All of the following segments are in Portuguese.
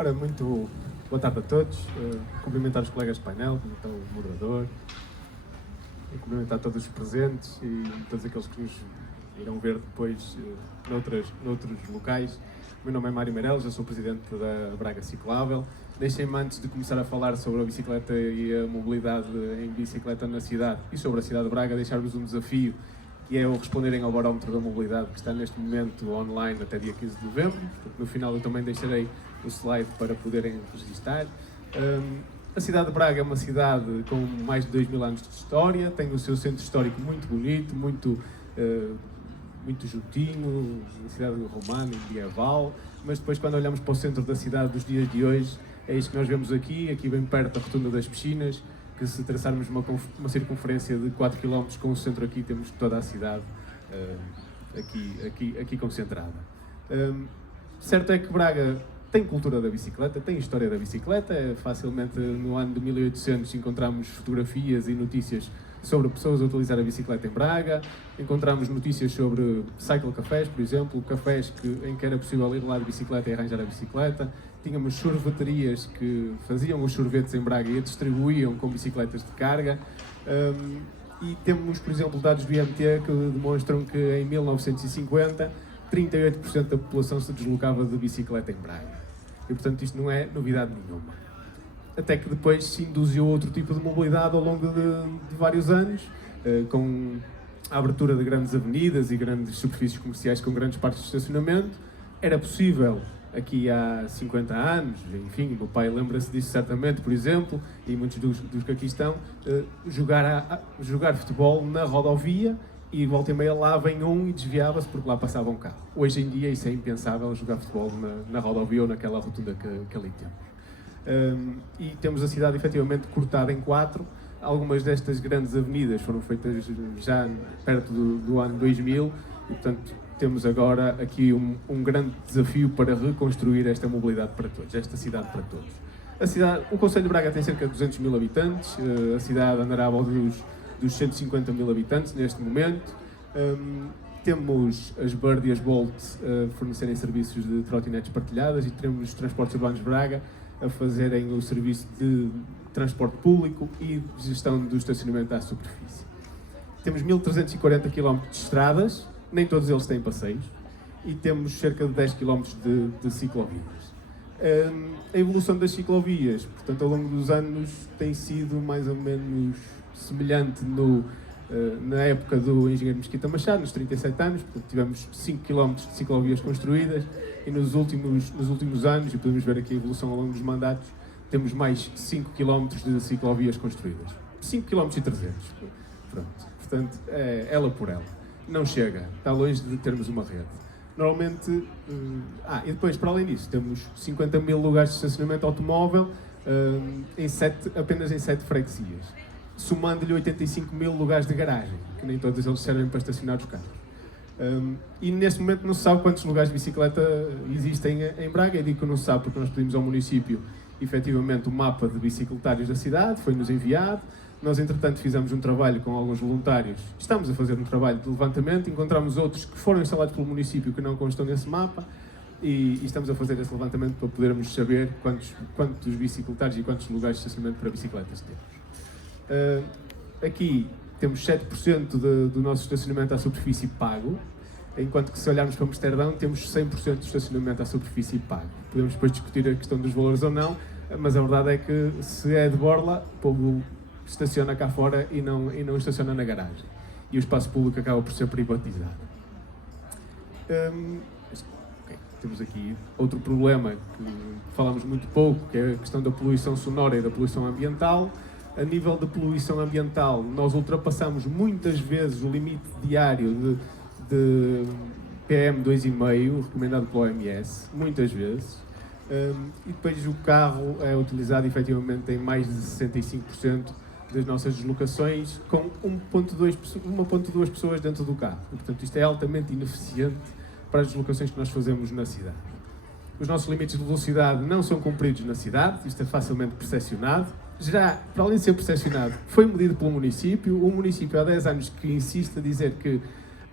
Ora, muito boa tarde a todos. Cumprimentar os colegas de painel, cumprimentar o moderador, e cumprimentar todos os presentes e todos aqueles que nos irão ver depois noutros locais. O meu nome é Mário Meireles, eu sou presidente da Braga Ciclável. Deixem-me, antes de começar a falar sobre a bicicleta e a mobilidade em bicicleta na cidade e sobre a cidade de Braga, deixar-vos um desafio, que é o responderem ao barómetro da mobilidade, que está neste momento online até dia 15 de novembro. No final eu também deixarei o slide para poderem registar. A cidade de Braga é uma cidade com mais de 2000 anos de história, tem o seu centro histórico muito bonito, muito juntinho, uma cidade romana, medieval, mas depois, quando olhamos para o centro da cidade dos dias de hoje, é isto que nós vemos aqui bem perto da Rotunda das Piscinas, que se traçarmos uma circunferência de 4 km com o centro aqui, temos toda a cidade aqui concentrada. Certo é que Braga tem cultura da bicicleta, tem história da bicicleta. Facilmente no ano de 1800 encontramos fotografias e notícias sobre pessoas a utilizar a bicicleta em Braga. Encontramos notícias sobre cycle cafés, por exemplo, cafés em que era possível ir lá de bicicleta e arranjar a bicicleta. Tínhamos sorveterias que faziam os sorvetes em Braga e a distribuíam com bicicletas de carga. E temos, por exemplo, dados do IMT que demonstram que em 1950 38% da população se deslocava de bicicleta em Braga. E, portanto, isto não é novidade nenhuma. Até que depois se induziu outro tipo de mobilidade ao longo de vários anos, com a abertura de grandes avenidas e grandes superfícies comerciais com grandes partes de estacionamento. Era possível, aqui há 50 anos, enfim, o meu pai lembra-se disso certamente, por exemplo, e muitos dos que aqui estão, jogar futebol na rodovia, e volta e meia lá vem e desviava-se porque lá passava um carro. Hoje em dia isso é impensável, jogar futebol na rodovia ou naquela rotunda que ali temos. E temos a cidade efetivamente cortada em 4. Algumas destas grandes avenidas foram feitas já perto do ano 2000 e, portanto, temos agora aqui um grande desafio para reconstruir esta mobilidade para todos, esta cidade para todos. O Concelho de Braga tem cerca de 200 mil habitantes, a cidade andará à volta dos 150 mil habitantes neste momento. Temos as Bird e as Bolt a fornecerem serviços de trotinetes partilhadas e teremos os Transportes Urbanos de Braga a fazerem o serviço de transporte público e de gestão do estacionamento à superfície. Temos 1340 km de estradas, nem todos eles têm passeios, e temos cerca de 10 km de ciclovias. A evolução das ciclovias, portanto, ao longo dos anos tem sido mais ou menos semelhante na época do engenheiro Mesquita Machado, nos 37 anos, portanto, tivemos 5 km de ciclovias construídas e nos últimos anos, e podemos ver aqui a evolução ao longo dos mandatos, temos mais 5 km de ciclovias construídas. 5 km e 300. Pronto. Portanto, é ela por ela. Não chega, está longe de termos uma rede. Normalmente, e depois, para além disso, temos 50 mil lugares de estacionamento automóvel apenas em 7 freguesias, somando-lhe 85 mil lugares de garagem, que nem todos eles servem para estacionar os carros. E neste momento não se sabe quantos lugares de bicicleta existem em Braga. Eu digo que não se sabe porque nós pedimos ao município, efetivamente, o mapa de bicicletários da cidade, foi-nos enviado. Nós, entretanto, fizemos um trabalho com alguns voluntários, estamos a fazer um trabalho de levantamento, encontramos outros que foram instalados pelo município que não constam nesse mapa e estamos a fazer esse levantamento para podermos saber quantos bicicletários e quantos lugares de estacionamento para bicicletas temos. Aqui temos 7% do nosso estacionamento à superfície pago, enquanto que, se olharmos para Amsterdão, temos 100% de estacionamento à superfície pago. Podemos depois discutir a questão dos valores ou não, mas a verdade é que, se é de borla, o povo estaciona cá fora e não estaciona na garagem. E o espaço público acaba por ser privatizado. Temos aqui outro problema que falamos muito pouco, que é a questão da poluição sonora e da poluição ambiental. A nível de poluição ambiental, nós ultrapassamos muitas vezes o limite diário de PM2,5, recomendado pela OMS, muitas vezes. E depois o carro é utilizado efetivamente em mais de 65% das nossas deslocações, com 1.2 pessoas dentro do carro. E, portanto, isto é altamente ineficiente para as deslocações que nós fazemos na cidade. Os nossos limites de velocidade não são cumpridos na cidade, isto é facilmente percepcionado. Já, para além de ser percepcionado, foi medido pelo município. O município há 10 anos que insiste a dizer que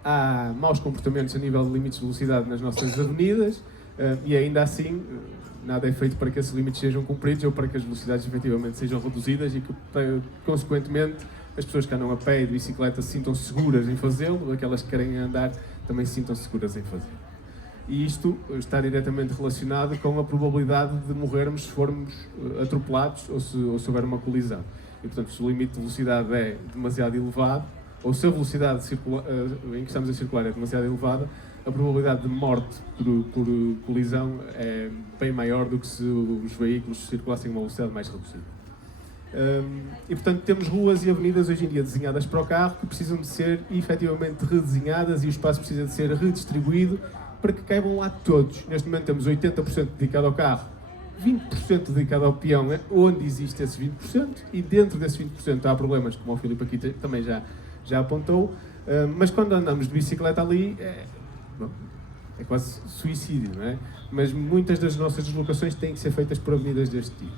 há maus comportamentos a nível de limites de velocidade nas nossas avenidas, e ainda assim nada é feito para que esses limites sejam cumpridos ou para que as velocidades efetivamente sejam reduzidas e que, consequentemente, as pessoas que andam a pé e de bicicleta se sintam seguras em fazê-lo, aquelas que querem andar também se sintam seguras em fazê-lo. E isto está diretamente relacionado com a probabilidade de morrermos se formos atropelados ou se houver uma colisão. E, portanto, se o limite de velocidade é demasiado elevado, ou se a velocidade em que estamos a circular é demasiado elevada, a probabilidade de morte por colisão é bem maior do que se os veículos circulassem a uma velocidade mais reduzida. E, portanto, temos ruas e avenidas hoje em dia desenhadas para o carro que precisam de ser efetivamente redesenhadas e o espaço precisa de ser redistribuído para que caibam lá todos. Neste momento temos 80% dedicado ao carro, 20% dedicado ao peão, onde existe esses 20%, e dentro desses 20% há problemas, como o Filipe aqui também já apontou, mas quando andamos de bicicleta ali, é quase suicídio, não é? Mas muitas das nossas deslocações têm que ser feitas por avenidas deste tipo.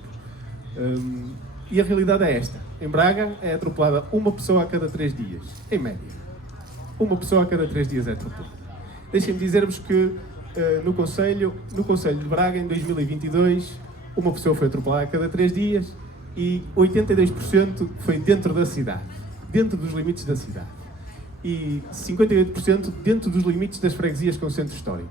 E a realidade é esta. Em Braga é atropelada uma pessoa a cada 3 dias, em média. Uma pessoa a cada 3 dias é atropelada. Deixem-me dizer-vos que no Conselho de Braga, em 2022, uma pessoa foi atropelada a cada 3 dias e 82% foi dentro da cidade, dentro dos limites da cidade. E 58% dentro dos limites das freguesias com centro histórico.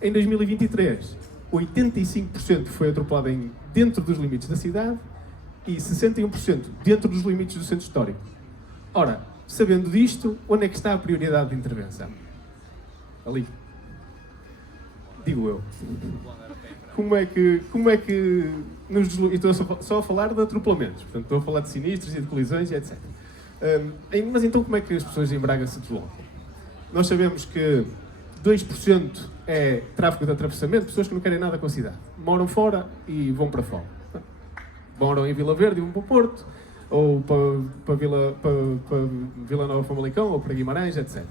Em 2023, 85% foi atropelado dentro dos limites da cidade e 61% dentro dos limites do centro histórico. Ora, sabendo disto, onde é que está a prioridade de intervenção? Ali. Digo eu. Como é que e estou só a falar de atropelamentos, portanto estou a falar de sinistros e de colisões e etc. Mas então como é que as pessoas em Braga se deslocam? Nós sabemos que 2% é tráfego de atravessamento, pessoas que não querem nada com a cidade. Moram fora e vão para fora. Moram em Vila Verde e vão para o Porto, ou para Vila Nova Famalicão, ou para Guimarães, etc.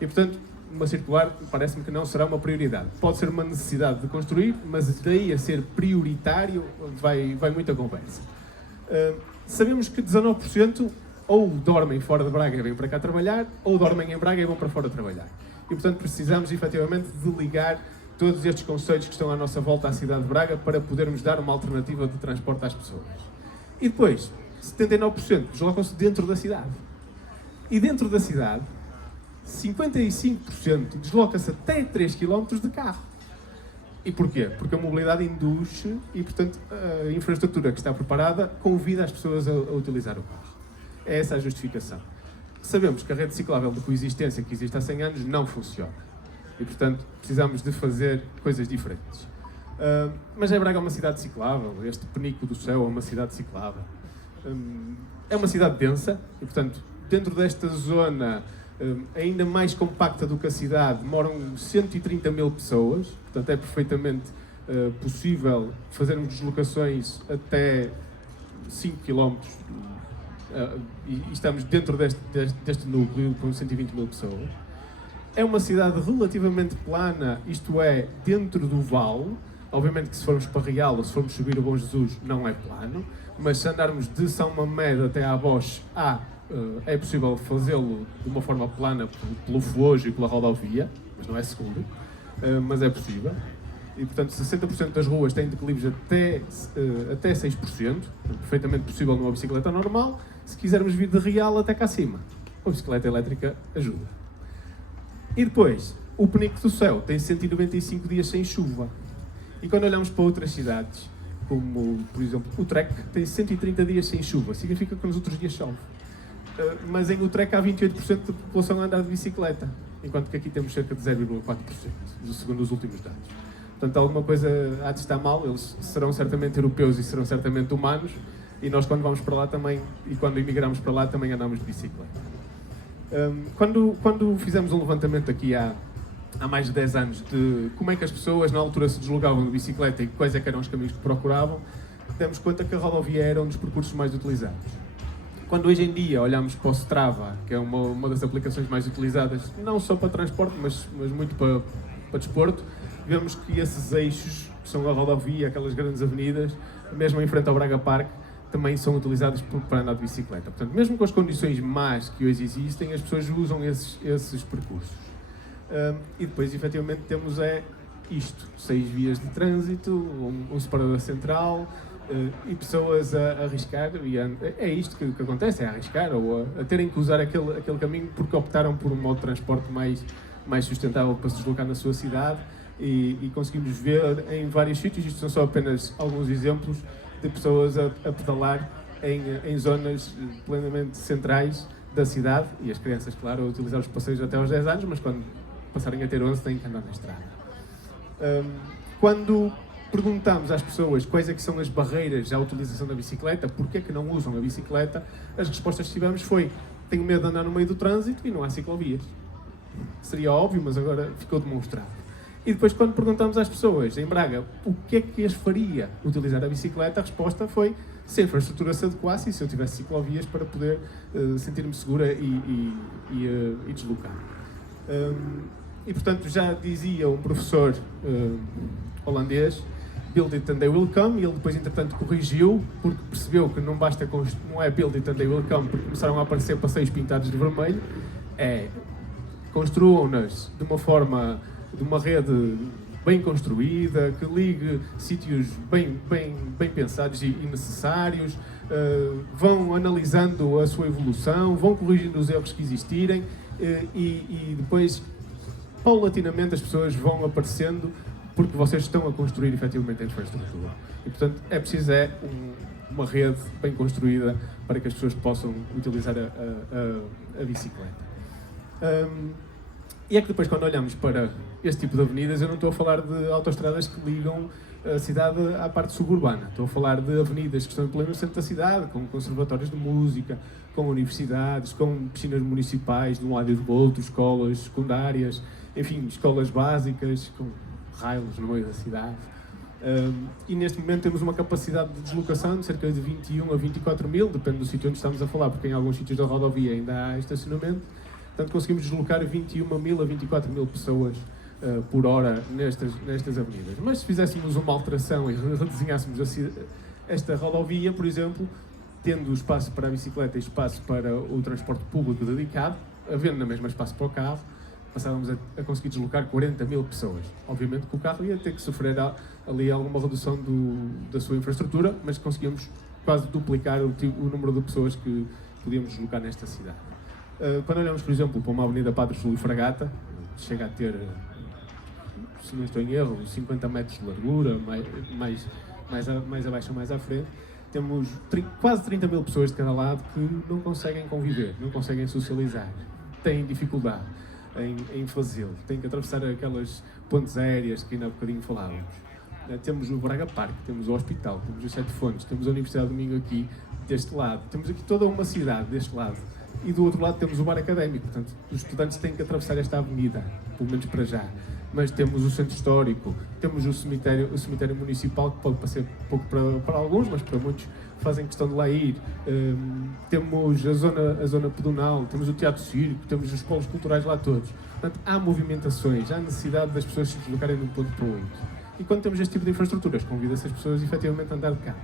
E portanto, uma circular parece-me que não será uma prioridade. Pode ser uma necessidade de construir, mas daí a ser prioritário vai muita conversa. Sabemos que 19% ou dormem fora de Braga e vêm para cá trabalhar, ou dormem em Braga e vão para fora trabalhar. E portanto precisamos efetivamente de ligar todos estes conceitos que estão à nossa volta à cidade de Braga para podermos dar uma alternativa de transporte às pessoas. E depois, 79% deslocam-se dentro da cidade. E dentro da cidade, 55% desloca-se até 3 km de carro. E porquê? Porque a mobilidade induz e, portanto, a infraestrutura que está preparada convida as pessoas a utilizar o carro. É essa a justificação. Sabemos que a rede ciclável de coexistência que existe há 100 anos não funciona. E, portanto, precisamos de fazer coisas diferentes. Mas é Braga uma cidade ciclável, este Penico do Céu é uma cidade ciclável. É uma cidade densa e, portanto, dentro desta zona ainda mais compacta do que a cidade, moram 130 mil pessoas, portanto é perfeitamente possível fazermos deslocações até 5 km e estamos dentro deste núcleo com 120 mil pessoas. É uma cidade relativamente plana, isto é, dentro do vale. Obviamente que se formos para Real ou se formos subir o Bom Jesus não é plano, mas se andarmos de São Mamede até à Bosch é possível fazê-lo de uma forma plana pelo Fojo e pela rodovia, mas não é seguro, mas é possível. E portanto 60% das ruas têm declives até 6%, perfeitamente possível numa bicicleta normal. Se quisermos vir de Real até cá acima, a bicicleta elétrica ajuda. E depois, o Penico do Céu tem 195 dias sem chuva. E quando olhamos para outras cidades, como por exemplo Utrecht, tem 130 dias sem chuva, significa que nos outros dias chove. Mas em Utrecht há 28% da população a andar de bicicleta, enquanto que aqui temos cerca de 0,4%, segundo os últimos dados. Portanto, alguma coisa há de estar mal, eles serão certamente europeus e serão certamente humanos, e nós quando vamos para lá também, e quando emigramos para lá também andamos de bicicleta. Quando fizemos um levantamento aqui há mais de 10 anos de como é que as pessoas na altura se deslocavam de bicicleta e quais é que eram os caminhos que procuravam, demos conta que a rodovia era um dos percursos mais utilizados. Quando hoje em dia olhamos para o Strava, que é uma das aplicações mais utilizadas, não só para transporte, mas muito para desporto, vemos que esses eixos, que são a rodovia, aquelas grandes avenidas, mesmo em frente ao Braga Park, também são utilizados para andar de bicicleta. Portanto, mesmo com as condições más que hoje existem, as pessoas usam esses percursos. E depois, efetivamente, temos isto, 6 vias de trânsito, um separador central, e pessoas a arriscar, e é isto que acontece, é arriscar, ou a terem que usar aquele caminho porque optaram por um modo de transporte mais sustentável para se deslocar na sua cidade, e conseguimos ver em vários sítios, isto são só apenas alguns exemplos, de pessoas a pedalar em zonas plenamente centrais da cidade, e as crianças, claro, a utilizar os passeios até aos 10 anos, mas quando passarem a ter 11 têm que andar na estrada. Quando perguntamos às pessoas quais é que são as barreiras à utilização da bicicleta, porque é que não usam a bicicleta, as respostas que tivemos foi: tenho medo de andar no meio do trânsito e não há ciclovias. Seria óbvio, mas agora ficou demonstrado. E depois, quando perguntamos às pessoas em Braga o que é que as faria utilizar a bicicleta, a resposta foi: se a infraestrutura se adequasse e se eu tivesse ciclovias para poder sentir-me segura e deslocar. E portanto, já dizia um professor holandês, build it and they will come, e ele depois entretanto corrigiu, porque percebeu que não é build it and they will come, porque começaram a aparecer passeios pintados de vermelho, construam-nas de uma rede bem construída, que ligue sítios bem pensados e necessários, vão analisando a sua evolução, vão corrigindo os erros que existirem, e depois, paulatinamente, as pessoas vão aparecendo porque vocês estão a construir efetivamente a infraestrutura. E, portanto, é preciso uma rede bem construída para que as pessoas possam utilizar a bicicleta. E é que depois, quando olhamos para este tipo de avenidas, eu não estou a falar de autoestradas que ligam a cidade à parte suburbana. Estou a falar de avenidas que estão em pleno centro da cidade, com conservatórios de música, com universidades, com piscinas municipais de um lado e do outro, escolas secundárias, enfim, escolas básicas, com raios no meio da cidade. E neste momento temos uma capacidade de deslocação de cerca de 21 a 24 mil, depende do sítio onde estamos a falar, porque em alguns sítios da rodovia ainda há estacionamento. Portanto, conseguimos deslocar 21 mil a 24 mil pessoas por hora nestas avenidas. Mas se fizéssemos uma alteração e redesenhássemos esta rodovia, por exemplo, tendo espaço para a bicicleta e espaço para o transporte público dedicado, havendo na mesma espaço para o carro, passávamos a conseguir deslocar 40 mil pessoas. Obviamente que o carro ia ter que sofrer ali alguma redução da sua infraestrutura, mas conseguíamos quase duplicar o número de pessoas que podíamos deslocar nesta cidade. Quando olhamos, por exemplo, para uma avenida Padre Júlio Fragata, chega a ter, se não estou em erro, 50 metros de largura, mais abaixo ou mais à frente, temos quase 30 mil pessoas de cada lado que não conseguem conviver, não conseguem socializar, têm dificuldade em fazê-lo, têm que atravessar aquelas pontes aéreas que ainda há bocadinho falávamos. Temos o Braga Parque, temos o hospital, temos os Sete Fontes, temos a Universidade do Minho aqui deste lado, temos aqui toda uma cidade deste lado. E do outro lado temos o bar académico, portanto, os estudantes têm que atravessar esta avenida, pelo menos para já. Mas temos o centro histórico, temos o cemitério municipal, que pode parecer pouco para alguns, mas para muitos fazem questão de lá ir. Temos a zona pedonal, temos o teatro circo, temos os polos culturais lá todos. Portanto, há movimentações, há necessidade das pessoas se deslocarem de um ponto para o outro. E quando temos este tipo de infraestruturas, convida-se as pessoas efetivamente a andar de carro.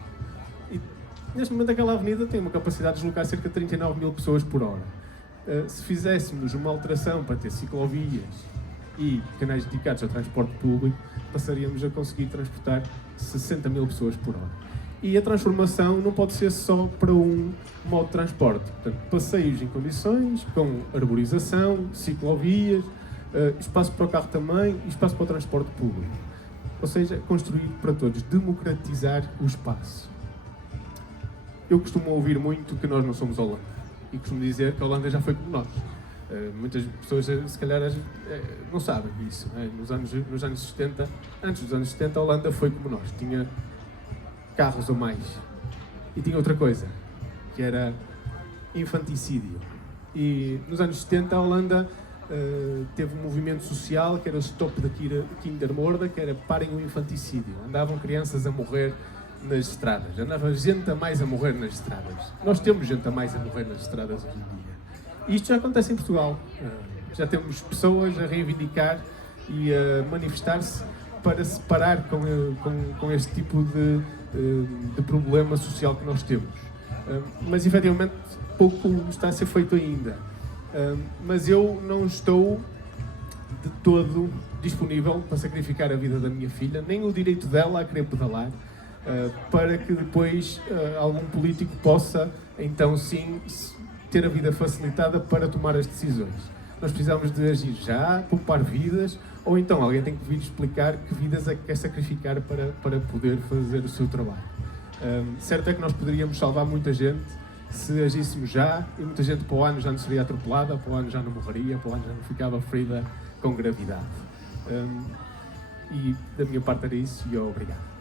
Neste momento, aquela avenida tem uma capacidade de deslocar cerca de 39 mil pessoas por hora. Se fizéssemos uma alteração para ter ciclovias e canais dedicados ao transporte público, passaríamos a conseguir transportar 60 mil pessoas por hora. E a transformação não pode ser só para um modo de transporte. Portanto, passeios em condições, com arborização, ciclovias, espaço para o carro também e espaço para o transporte público. Ou seja, construir para todos, democratizar o espaço. Eu costumo ouvir muito que nós não somos Holanda, e costumo dizer que a Holanda já foi como nós. Muitas pessoas, se calhar, não sabem isso. Nos anos 70, antes dos anos 70, a Holanda foi como nós. Tinha carros ou mais. E tinha outra coisa, que era infanticídio. E nos anos 70, a Holanda teve um movimento social que era o Stop the Kindermoorden, que era parem o infanticídio. Andavam crianças a morrer nas estradas, andava gente a mais a morrer nas estradas. Nós temos gente a mais a morrer nas estradas hoje em dia. E isto já acontece em Portugal. Já temos pessoas a reivindicar e a manifestar-se para se parar com este tipo de problema social que nós temos. Mas efetivamente pouco está a ser feito ainda. Mas eu não estou de todo disponível para sacrificar a vida da minha filha, nem o direito dela a querer pedalar, para que depois algum político possa, então sim, ter a vida facilitada para tomar as decisões. Nós precisamos de agir já, poupar vidas, ou então alguém tem que vir explicar que vidas é que quer sacrificar para poder fazer o seu trabalho. Certo é que nós poderíamos salvar muita gente se agíssemos já, e muita gente para o ano já não seria atropelada, para o ano já não morreria, para o ano já não ficava ferida com gravidade. E da minha parte era isso, e obrigado.